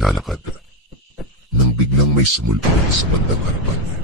naglalakad nang biglang may sumulpot sa bandang harapan niya.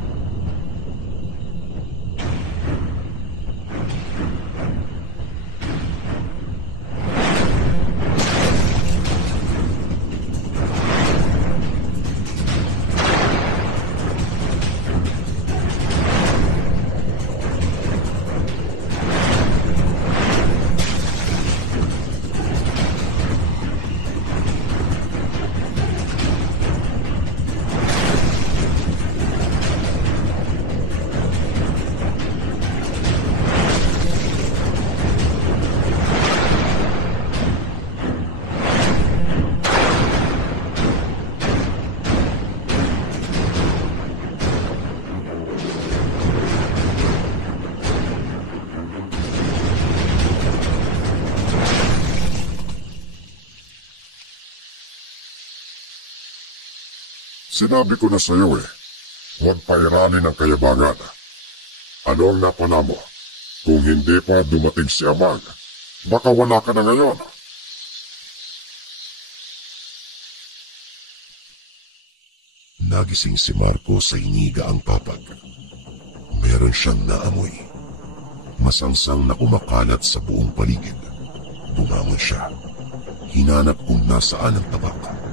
Sinabi ko na sa iyo huwag pairanin ang kayabangan. Ano ang napala mo? Kung hindi pa dumating si Amang, baka wala ka na ngayon. Nagising si Marco sa hiniga ang papag. Meron siyang naamoy. Masangsang na kumakalat sa buong paligid. Bumangon siya. Hinanap kung nasaan ang tabak.